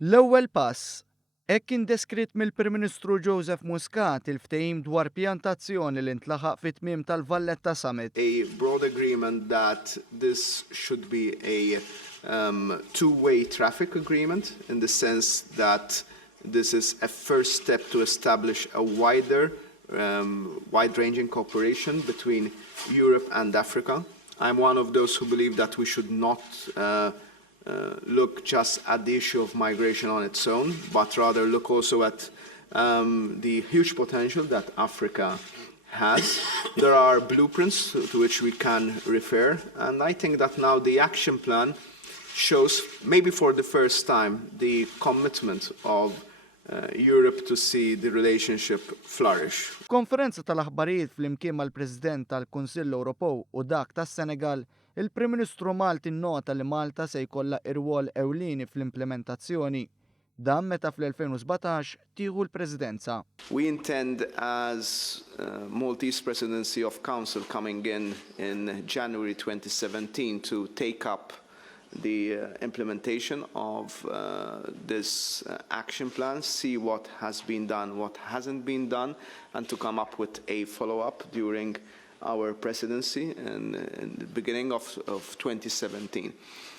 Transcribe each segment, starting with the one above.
L-ewwel pass. Hekk kien deskritt mill-Prim Ministru Joseph Muscat il-ftehim dwar pjantazzjoni li ntlaħaq fit-tmiem tal-Valletta Summit. A broad agreement that this should be a two-way traffic agreement in the sense that this is a first step to establish a wide-ranging cooperation between Europe and Africa. I'm one of those who believe that we should not look just at the issue of migration on its own, but rather look also at the huge potential that Africa has. There are blueprints to which we can refer, and I think that now the action plan shows, maybe for the first time, the commitment of Europe to see the relationship flourish. Konferenza tal-aħbarijiet fl-imkien mal-President tal-Kunsill Ewropew u dak tas-Senegal, il-Prim Ministru Malti nnota li Malta se jkollha rwol ewlieni fl-implementazzjoni. Dan meta fl-2017 tieħu l-Presidenza. We intend as Maltese Presidency of Council coming in January 2017 to take up the implementation of this action plan, see what has been done, what hasn't been done, and to come up with a follow-up during our presidency in the beginning of 2017.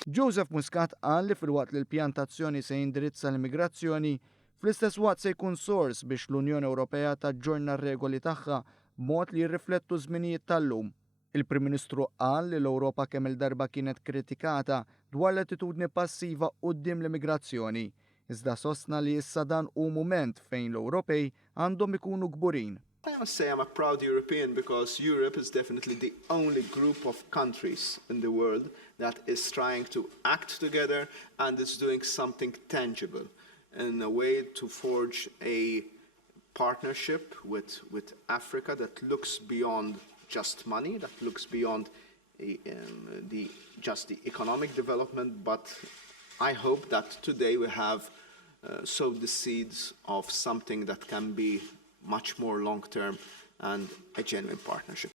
Joseph Muscat qal li fil-waqt li l-pjantazzjoni se jindirizza l-immigrazzjoni, fl-istess waqt se jkun sors biex l-Unjoni Ewropea taġġorna r-regoli tagħha b'mod li jirriflettu żminijiet tal-lum. Il-Prim Ministru qal li l-Ewropa kemm il-darba kienet kritikata dwar l-attitudni passiva quddiem l-immigrazzjoni, iżda sostna li issa dan hu mument fejn l-Ewropej għandhom ikunu kburin. I must say I'm a proud European because Europe is definitely the only group of countries in the world that is trying to act together and is doing something tangible in a way to forge a partnership with Africa that looks beyond just money, that looks beyond just the economic development, but I hope that today we have sowed the seeds of something that can be much more long-term and a genuine partnership.